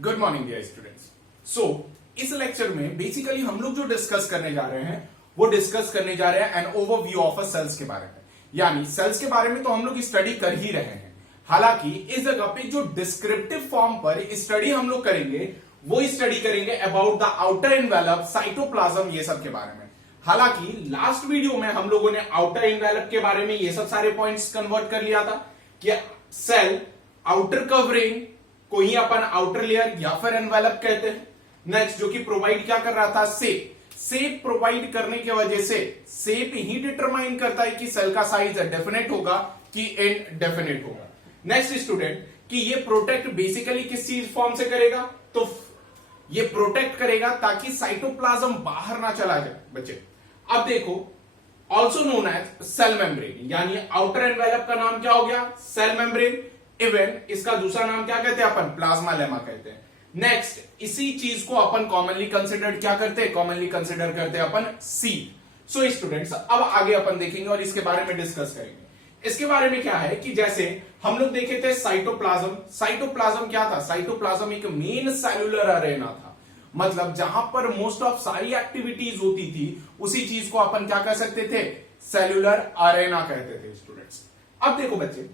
Good morning dear students. So इस lecture में basically हम लोग जो डिस्कस करने जा रहे हैं वो डिस्कस करने जा रहे हैं an overview of a cells के बारे में। यानी सेल्स के बारे में तो हम लोग स्टडी कर ही रहे हैं, हालांकि इस जगह पे जो डिस्क्रिप्टिव फॉर्म पर स्टडी हम लोग करेंगे वो स्टडी करेंगे about the outer envelope, cytoplasm, ये सब के बारे में। हालांकि लास्ट वीडियो में हम लोगों ने आउटर एनवेलप के बारे में ये सब सारे पॉइंट्स कन्वर्ट कर लिया था कि सेल आउटर कवरिंग को ही अपन आउटर लेयर या फिर एनवेलप कहते हैं। नेक्स्ट जो कि प्रोवाइड क्या कर रहा था, शेप प्रोवाइड करने की वजह से शेप ही डिटरमाइन करता है कि सेल का साइज डेफिनेट होगा कि इनडेफिनेट होगा। नेक्स्ट स्टूडेंट कि ये प्रोटेक्ट बेसिकली किस चीज फॉर्म से करेगा, तो ये प्रोटेक्ट करेगा ताकि साइटोप्लाज्म बाहर ना चला जाए बच्चे। अब देखो also known as cell membrane, यानी आउटर एनवेलप का नाम क्या हो गया, सेल मेम्ब्रेन। इवन इसका दूसरा नाम क्या कहते हैं अपन, प्लाज्मा लेमा कहते हैं। नेक्स्ट इसी चीज को अपन कॉमनली कंसिडर क्या करते हैं, कॉमनली कंसिडर करते हैं अपन सीड। सो स्टूडेंट्स अब आगे अपन देखेंगे और इसके बारे में डिस्कस करेंगे। इसके बारे में क्या है कि जैसे हम लोग देखे थे साइटोप्लाज्म क्या था, साइटोप्लाज्म एक मेन सेलुलर अरेना था, मतलब जहां पर मोस्ट ऑफ सारी एक्टिविटीज होती थी उसी चीज को अपन क्या कह सकते थे, सेलुलर अरेना कहते थे स्टूडेंट्स। अब देखो बच्चे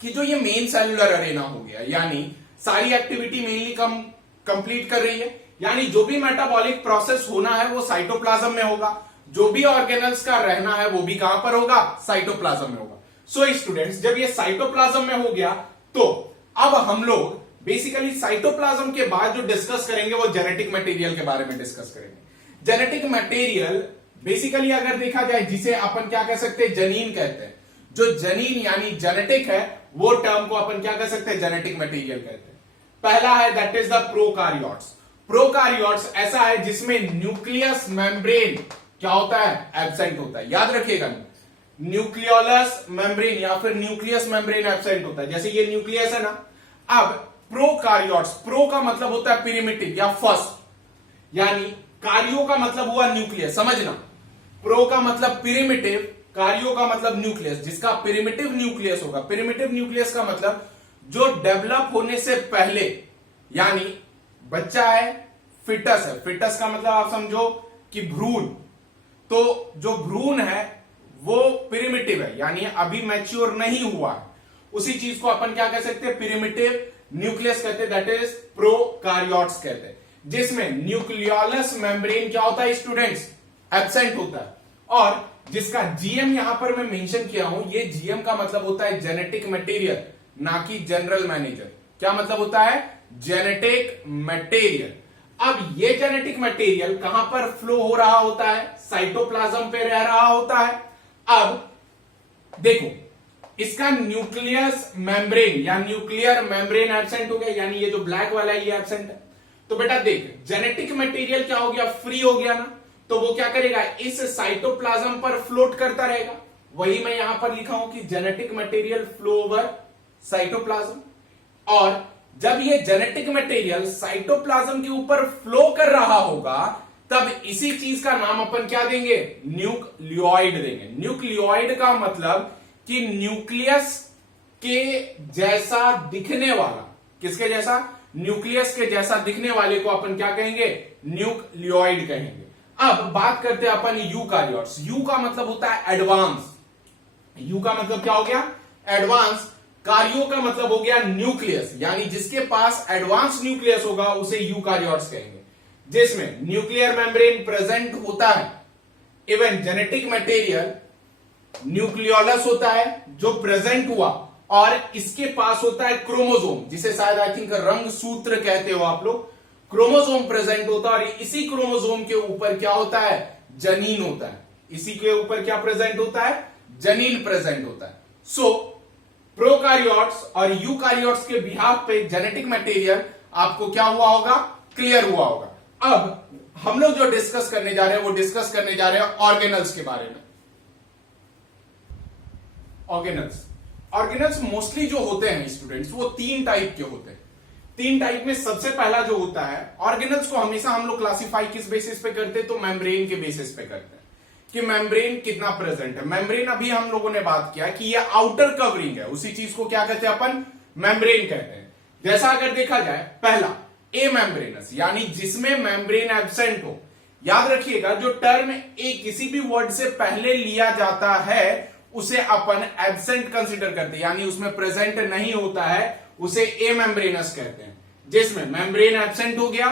कि जो ये मेन सेलुलर अरेना हो गया, यानी सारी एक्टिविटी मेनली कंप्लीट कर रही है, यानी जो भी मेटाबॉलिक प्रोसेस होना है वो साइटोप्लाज्म में होगा, जो भी ऑर्गेनल्स का रहना है वो भी कहां पर होगा, साइटोप्लाज्म में होगा। सो स्टूडेंट्स जब ये साइटोप्लाज्म में हो गया तो अब हम लोग बेसिकली साइटोप्लाज्म के बाद जो डिस्कस करेंगे वो जेनेटिक मटेरियल के बारे में डिस्कस करेंगे। जेनेटिक मटेरियल बेसिकली अगर देखा जाए जिसे अपन क्या कह सकते हैं, जनीन कहते हैं। जो जनीन यानी जेनेटिक है वो टर्म को अपन क्या कह सकते हैं, जेनेटिक मटेरियल कहते हैं। पहला है that is the prokaryotes. Prokaryotes ऐसा है जिसमें न्यूक्लियस मेम्ब्रेन क्या होता है, एब्सेंट होता है। याद रखिएगा न्यूक्लियोलस मेम्ब्रेन या फिर न्यूक्लियस मेम्ब्रेन एब्सेंट होता है, जैसे ये न्यूक्लियस है ना। अब प्रोकारियोट्स, प्रो का मतलब होता है प्रिमिटिव या फर्स्ट, यानी कार्यो का मतलब हुआ न्यूक्लियस, समझना। प्रो का मतलब प्रिमिटिव, कार्यो का मतलब न्यूक्लियस, जिसका प्रिमिटिव न्यूक्लियस होगा। प्रिमिटिव न्यूक्लियस का मतलब जो डेवलप होने से पहले, यानी बच्चा है, फिटस है। फिटस का मतलब आप समझो कि भ्रूण, तो जो भ्रूण है वो प्रिमिटिव है, यानी अभी मैच्योर नहीं हुआ है। उसी चीज को अपन क्या कह सकते हैं, प्रिमिटिव न्यूक्लियस कहते हैं, दैट इज प्रोकारियोट्स कहते हैं, जिसमें न्यूक्लियोलस मेम्ब्रेन क्या होता है स्टूडेंट्स, एब्सेंट होता है। और जिसका जीएम यहां पर मैं मेंशन किया हूं, ये जीएम का मतलब होता है जेनेटिक मटेरियल, ना कि जनरल मैनेजर। क्या मतलब होता है, जेनेटिक मटेरियल। अब ये जेनेटिक मटेरियल कहां पर फ्लो हो रहा होता है, साइटोप्लाज्म पे रह रहा होता है। अब देखो इसका न्यूक्लियस मेम्ब्रेन या न्यूक्लियर मेम्ब्रेन एब्सेंट हो गया, यानी ये जो ब्लैक वाला है ये एब्सेंट है। तो बेटा देख जेनेटिक मटेरियल क्या हो गया, फ्री हो गया ना, तो वो क्या करेगा, इस साइटोप्लाज्म पर फ्लोट करता रहेगा। वही मैं यहां पर लिखा हूं कि genetic material flow over cytoplasm. और जब ये जेनेटिक मटेरियल साइटोप्लाज्म के ऊपर फ्लो कर रहा होगा तब इसी चीज का नाम अपन क्या देंगे, न्यूक्लियोइड देंगे। न्यूक्लियोइड का मतलब कि न्यूक्लियस के जैसा दिखने वाला, किसके जैसा, न्यूक्लियस के जैसा दिखने वाले को अपन क्या कहेंगे, न्यूक्लियोइड कहेंगे। अब बात करते हैं अपन यूकारियोट्स। यू का मतलब होता है एडवांस, यू का मतलब क्या हो गया, एडवांस। कार्यो का मतलब हो गया न्यूक्लियस, यानी जिसके पास एडवांस न्यूक्लियस होगा उसे यूकारियोट्स कहेंगे, जिसमें न्यूक्लियर मेम्ब्रेन प्रेजेंट होता है। इवन जेनेटिक मटेरियल न्यूक्लियोलस होता है जो प्रेजेंट हुआ, और इसके पास होता है क्रोमोसोम, जिसे शायद आई थिंक रंग सूत्र कहते हो आप लोग। क्रोमोसोम प्रेजेंट होता है और इसी क्रोमोसोम के ऊपर क्या होता है, जनीन होता है। इसी के ऊपर क्या प्रेजेंट होता है, जनीन प्रेजेंट होता है। सो प्रोकारियोट्स और यूकारियोट्स के बिहाफ पे जेनेटिक मटेरियल आपको क्या हुआ होगा, क्लियर हुआ होगा। अब हम लोग जो डिस्कस करने जा रहे हैं वो डिस्कस करने जा रहे हैं ऑर्गेनल्स के बारे में। ऑर्गेनल्स मोस्टली जो होते हैं स्टूडेंट्स वो तीन टाइप के होते हैं। तीन टाइप में सबसे पहला जो होता है, ऑर्गेनल्स को हमेशा हम लोग क्लासिफाई किस बेसिस पे करते हैं, तो मेम्ब्रेन के बेसिस पे करते हैं कि मेम्ब्रेन कितना प्रेजेंट है। मेम्ब्रेन अभी हम लोगों ने बात किया कि ये आउटर कवरिंग है, उसी चीज को क्या कहते हैं अपन, मेम्ब्रेन कहते हैं। जैसा अगर देखा जाए, पहला ए मेम्ब्रेनस, यानी जिसमें मेम्ब्रेन एब्सेंट हो। याद रखिएगा, जो टर्म ए किसी भी वर्ड से पहले लिया जाता है उसे अपन एब्सेंट कंसीडर करते हैं, यानी उसमें प्रेजेंट नहीं होता है, उसे ए मेम्ब्रेनस कहते हैं। जिसमें मेम्ब्रेन एब्सेंट हो गया,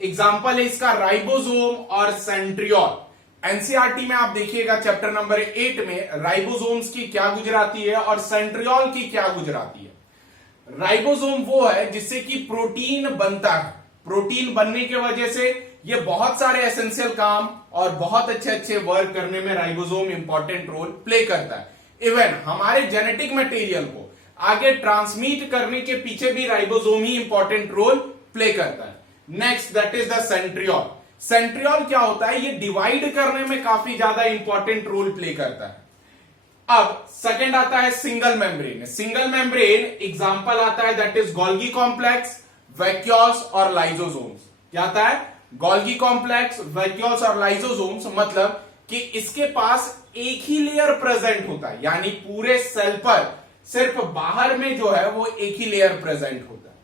एग्जाम्पल है इसका राइबोसोम और सेंट्रियोल। एनसीईआरटी में आप देखिएगा चैप्टर नंबर 8 में राइबोसोम्स की क्या गुजराती है और सेंट्रियोल की क्या गुजराती है। राइबोसोम वो है जिससे कि प्रोटीन बनता है। प्रोटीन बनने की वजह से ये बहुत सारे एसेंशियल काम और बहुत अच्छे अच्छे वर्क करने में राइबोसोम इंपॉर्टेंट रोल प्ले करता है। इवन हमारे जेनेटिक मटेरियल को आगे ट्रांसमिट करने के पीछे भी राइबोसोम ही इंपॉर्टेंट रोल प्ले करता है। Next that is the centriole. Centriole क्या होता है, ये डिवाइड करने में काफी ज्यादा इंपॉर्टेंट रोल प्ले करता है। अब सेकंड आता है single membrane. Single membrane example आता है that is Golgi complex, vacuoles और लाइसोसोम्स। क्या आता है, गोल्गी कॉम्प्लेक्स, वैक्यूल्स और लाइसोसोम्स, मतलब कि इसके पास एक ही लेयर प्रेजेंट होता है, यानी पूरे सेल पर सिर्फ बाहर में जो है वो एक ही लेयर प्रेजेंट होता है।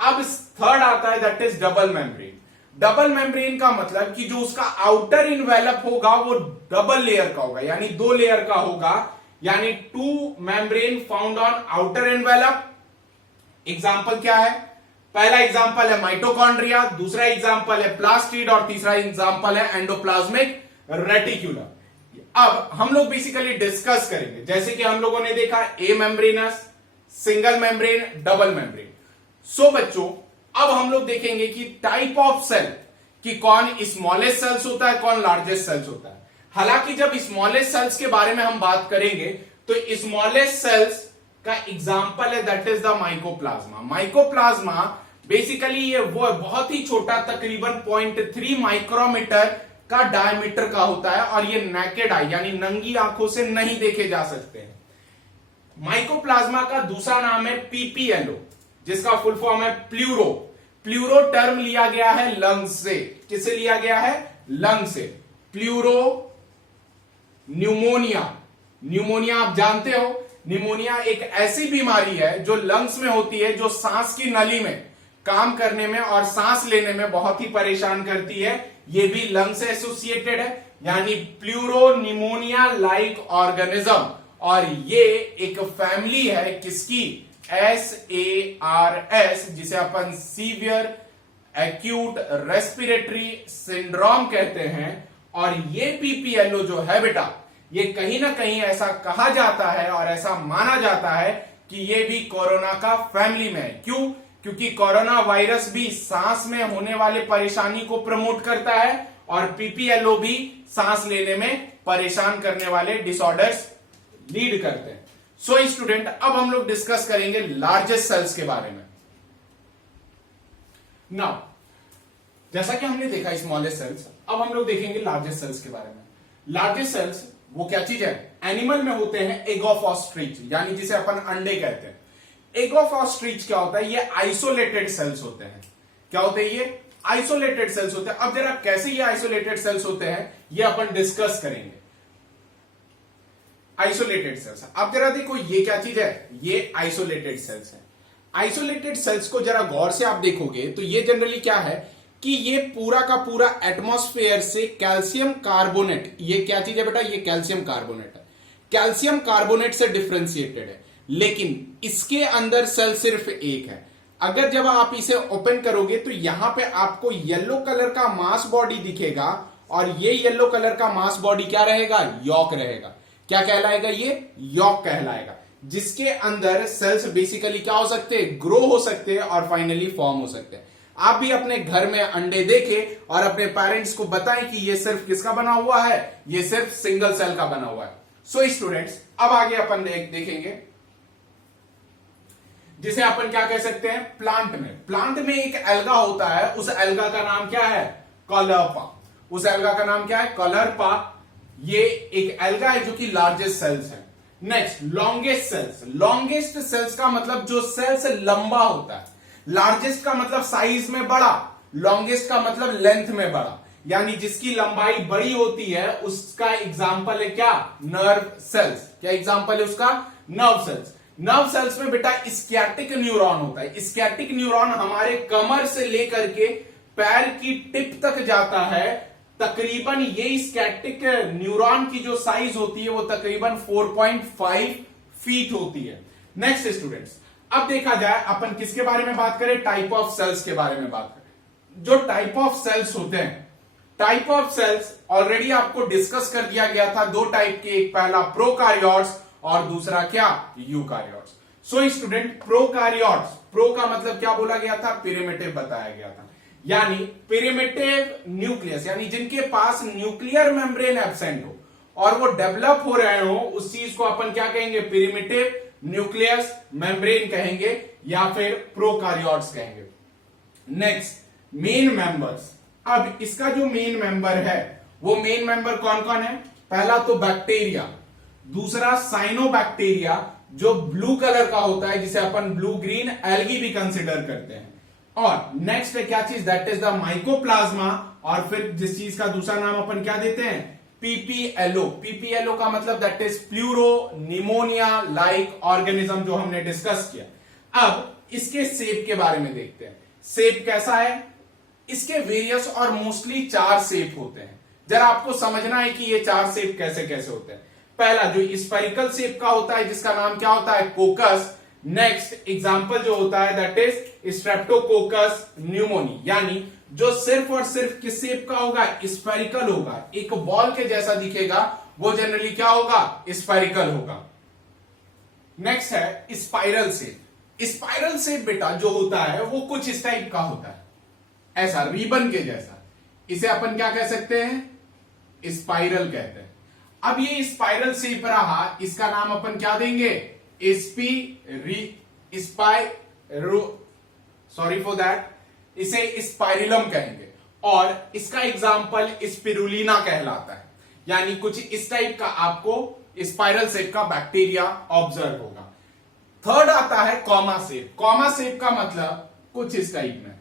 अब थर्ड आता है that is double membrane. Double membrane का मतलब कि जो उसका आउटर इनवेलप होगा वो डबल लेयर का होगा, यानी 2 लेयर का होगा, यानी 2 membrane found on outer envelope. Example क्या है, पहला एग्जांपल है माइटोकॉन्ड्रिया, दूसरा एग्जांपल है प्लास्टिड और तीसरा एग्जांपल है एंडोप्लाज्मिक रेटिक्यूलम। अब हम लोग बेसिकली डिस्कस करेंगे, जैसे कि हम लोगों ने देखा a membranous, single membrane, double membrane. So बच्चों, अब हम लोग देखेंगे कि टाइप ऑफ सेल कि कौन स्मॉलेस्ट सेल्स होता है, कौन लार्जेस्ट सेल्स होता है। हालांकि जब स्मॉलेस्ट सेल्स के बारे में हम बात करेंगे तो स्मॉलेस्ट सेल्स का एग्जांपल है that is the mycoplasma. Mycoplasma basically ये वो बहुत ही छोटा, तकरीबन 0.3 माइक्रोमीटर का डायमीटर का होता है और ये नेकेड आई यानी नंगी आंखों से नहीं देखे जा सकते हैं। माइकोप्लाज्मा का दूसरा नाम है पीपीएलओ, जिसका फुल फॉर्म है प्लूरो। प्लूरो टर्म लिया गया है लंग्स से। किसे लिया गया है, लंग से। Pleuro pneumonia. न्यूमोनिया आप जानते हो, न्यूमोनिया एक ऐसी बीमारी है जो लंग्स में होती है, जो सांस की नली में काम करने में और सांस लेने में बहुत ही परेशान करती है। ये भी लंग से एसोसिएटेड है, यानी प्लूरो न्यूमोनिया लाइक ऑर्गेनिज्म। और ये एक फैमिली है किसकी, SARS, जिसे अपन सीवियर एक्यूट रेस्पिरेटरी सिंड्रोम कहते हैं। और ये पीपीएलओ जो है बेटा, ये कहीं ना कहीं ऐसा कहा जाता है और ऐसा माना जाता है कि ये भी कोरोना का फैमिली में है। क्यों, क्योंकि कोरोना वायरस भी सांस में होने वाले परेशानी को प्रमोट करता है और पीपीएलओ भी सांस लेने में परेशान करने वाले डिसऑर्डर्स लीड करते हैं। सो स्टूडेंट, अब हम लोग डिस्कस करेंगे लार्जेस्ट सेल्स के बारे में। नाउ, जैसा कि हमने देखा स्मॉलेस्ट सेल्स, अब हम लोग देखेंगे लार्जेस्ट सेल्स के बारे में। लार्जेस्ट सेल्स वो क्या चीज है, एनिमल में होते हैं एग ऑफ ऑस्ट्रिच, यानी जिसे अपन अंडे कहते हैं। एग ऑफ ऑस्ट्रिच क्या होता है, ये आइसोलेटेड सेल्स होते हैं। क्या होते हैं ये, आइसोलेटेड सेल्स होते हैं। अब जरा कैसे ये आइसोलेटेड सेल्स होते हैं ये अपन डिस्कस करेंगे। आइसोलेटेड सेल्स, अब जरा देखो ये क्या चीज है, ये आइसोलेटेड सेल्स है। आइसोलेटेड सेल्स को जरा गौर से आप देखोगे तो ये जनरली क्या है कि ये पूरा का पूरा एटमॉस्फेयर से कैल्शियम कार्बोनेट, ये क्या चीज है बेटा, ये कैल्शियम कार्बोनेट है। कैल्शियम कार्बोनेट से डिफ्रेंशिएटेड है, लेकिन इसके अंदर सेल सिर्फ एक है। अगर जब आप इसे ओपन करोगे तो यहां पे आपको येलो कलर का मास बॉडी दिखेगा और ये येलो कलर का मास बॉडी क्या रहेगा, यॉक रहेगा। क्या कहलाएगा, ये यॉक कहलाएगा, जिसके अंदर सेल्स बेसिकली क्या हो सकते हैं, ग्रो हो सकते हैं और फाइनली फॉर्म हो सकते हैं। आप भी अपने घर में अंडे देखें और अपने पेरेंट्स को बताएं कि ये सिर्फ किसका बना हुआ है, ये सिर्फ सिंगल सेल का बना हुआ है। सो स्टूडेंट्स, अब आगे अपन देखेंगे जिसे अपन क्या कह सकते हैं, प्लांट में। प्लांट में एक एल्गा होता है, उस एल्गा का नाम क्या है, कॉलरपा। उस एल्गा का नाम क्या है, कॉलरपा। ये एक एल्गा है जो कि लार्जेस्ट सेल्स है। Next, longest sales. Longest sales का मतलब जो सेल से लंबा होता है। लार्जेस्ट का मतलब साइज में बड़ा, लॉन्गेस्ट का मतलब लेंथ में बड़ा, यानी जिसकी लंबाई बड़ी होती है उसका एग्जाम्पल है क्या, नर्व सेल्स। क्या एग्जाम्पल है उसका, नर्व सेल्स। नर्व सेल्स में बेटा स्कैटिक न्यूरॉन होता है। स्कैटिक न्यूरॉन हमारे कमर से लेकर के पैर की टिप तक जाता है। तकरीबन ये स्कैटिक न्यूरॉन की जो साइज होती है वो तकरीबन 4.5 फीट होती है। नेक्स्ट स्टूडेंट्स, अब देखा जाए अपन किसके बारे में बात करें, टाइप ऑफ सेल्स के बारे में बात करें। जो टाइप ऑफ सेल्स होते हैं, टाइप ऑफ सेल्स ऑलरेडी आपको डिस्कस कर दिया गया था, दो टाइप के, एक पहला प्रोकार्योट्स और दूसरा क्या, eukaryotes. So student, prokaryotes, pro का मतलब क्या बोला गया था, प्रिमिटिव बताया गया था, यानी प्रिमिटिव न्यूक्लियस, यानी जिनके पास न्यूक्लियर मेम्ब्रेन एब्सेंट हो और वो डेवलप हो रहे हो, उस चीज को अपन क्या कहेंगे, प्रिमिटिव न्यूक्लियस मेम्ब्रेन कहेंगे या फिर प्रोकार्योट्स कहेंगे। Next, main members. अब इसका जो मेन मेंबर है वो मेन मेंबर कौन कौन है, पहला तो बैक्टीरिया, दूसरा साइनोबैक्टीरिया जो ब्लू कलर का होता है जिसे अपन ब्लू ग्रीन एल्गी भी कंसिडर करते हैं, और नेक्स्ट है क्या चीज, दैट इज द माइकोप्लाज्मा, और फिर जिस चीज का दूसरा नाम अपन क्या देते हैं, पीपीएलओ। पीपीएलओ का मतलब that is pleuro pneumonia like organism, जो हमने डिस्कस किया। अब इसके शेप के बारे में देखते हैं, शेप कैसा है। इसके वेरियस और मोस्टली 4 शेप होते हैं। जरा आपको समझना है कि ये 4 शेप कैसे कैसे होते हैं। पहला जो स्फेरिकल शेप का होता है जिसका नाम क्या होता है, कोकस। नेक्स्ट एग्जांपल जो होता है दैट इज स्ट्रेप्टोकोकस न्यूमोनी, यानी जो सिर्फ और सिर्फ किस शेप का होगा, स्फेरिकल होगा, एक बॉल के जैसा दिखेगा, वो जनरली क्या होगा, स्फेरिकल होगा। नेक्स्ट है स्पाइरल शेप। स्पाइरल शेप बेटा जो होता है वो कुछ इस टाइप का होता है, ऐसा रिबन के जैसा, इसे अपन क्या कह सकते हैं, स्पाइरल कहते हैं। अब ये स्पाइरल शेप रहा, इसका नाम अपन क्या देंगे, सॉरी फॉर दैट, इसे स्पाइरिलम कहेंगे, और इसका एग्जाम्पल स्पिरुलिना कहलाता है, यानी कुछ इस टाइप का आपको स्पाइरल शेप का बैक्टीरिया ऑब्जर्व होगा। थर्ड आता है कॉमा शेप। कॉमा शेप का मतलब कुछ इस टाइप में,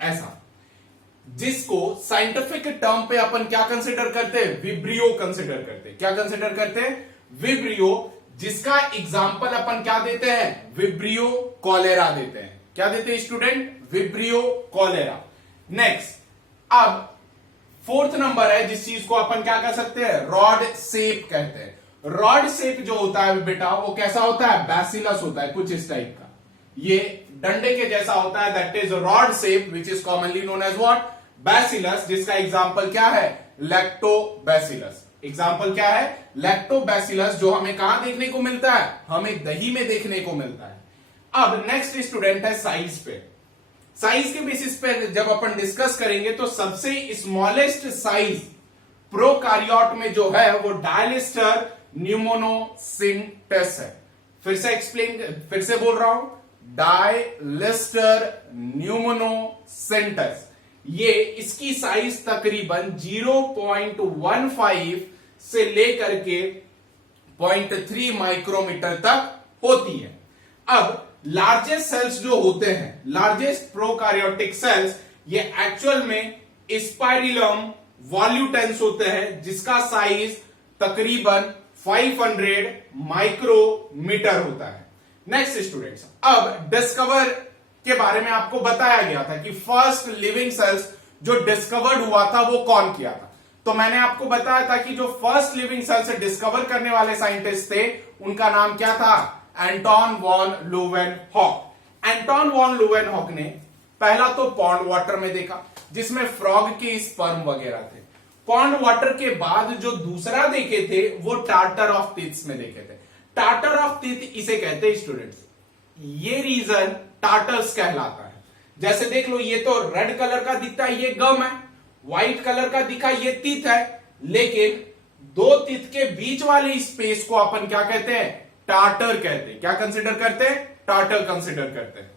ऐसा, जिसको साइंटिफिक टर्म पे अपन क्या कंसिडर करते हैं, विब्रियो कंसिडर करते हैं। क्या कंसिडर करते हैं, विब्रियो, जिसका एग्जाम्पल अपन क्या देते हैं, विब्रियो कॉलेरा देते हैं। क्या देते हैं स्टूडेंट, विब्रियो कॉलेरा। नेक्स्ट, अब फोर्थ नंबर है जिस चीज को अपन क्या कह सकते हैं, रॉड शेप कहते हैं। रॉड शेप जो होता है बेटा वो कैसा होता है, बैसिलस होता है, कुछ इस टाइप का, ये डंडे के जैसा होता है, that is rod shape which is commonly known as what, bacillus, जिसका एग्जाम्पल क्या है, लैक्टोबैसिलस। एग्जाम्पल क्या है, लैक्टोबैसिलस, जो हमें कहां देखने को मिलता है, हमें दही में देखने को मिलता है। अब नेक्स्ट स्टूडेंट है साइज पे। साइज के बेसिस पे जब अपन डिस्कस करेंगे तो सबसे स्मॉलेस्ट साइज प्रोकार्योट में जो है वो डायलिस्टर न्यूमोनोसिंटस है। फिर से बोल रहा हूं, डायलिस्टर न्यूमोनोसिंटस, ये इसकी साइज तकरीबन 0.15 से लेकर के 0.3 माइक्रोमीटर तक होती है। अब लार्जेस्ट सेल्स जो होते हैं, लार्जेस्ट प्रोकार्योटिक सेल्स, ये एक्चुअल में स्पाइरिलम वॉल्यूटेंस होते हैं, जिसका साइज तकरीबन 500 माइक्रोमीटर होता है। नेक्स्ट स्टूडेंट्स, अब डिस्कवर के बारे में आपको बताया गया था कि फर्स्ट लिविंग सेल्स जो डिस्कवर्ड हुआ था वो कौन किया था। तो मैंने आपको बताया था कि जो फर्स्ट लिविंग सेल्स डिस्कवर करने वाले साइंटिस्ट थे उनका नाम क्या था, Anton von Leeuwenhoek. Anton von Leeuwenhoek ने पहला तो पॉन्ड वाटर में देखा जिसमें फ्रॉग के स्पर्म वगैरह थे। पॉन्ड वाटर के बाद जो दूसरा देखे थे वो टार्टर ऑफ टीथ्स में देखे थे। टार्टर ऑफ टीथ इसे कहते हैं स्टूडेंट्स, ये रीजन टार्टर्स कहलाता है। जैसे देख लो, ये तो रेड कलर का दिखता है, ये गम है, व्हाइट कलर का दिखा ये टीथ है, लेकिन दो टीथ के बीच वाले स्पेस को अपन क्या कहते हैं, टार्टर कहते हैं। क्या कंसिडर करते हैं, टार्टर कंसिडर करते हैं।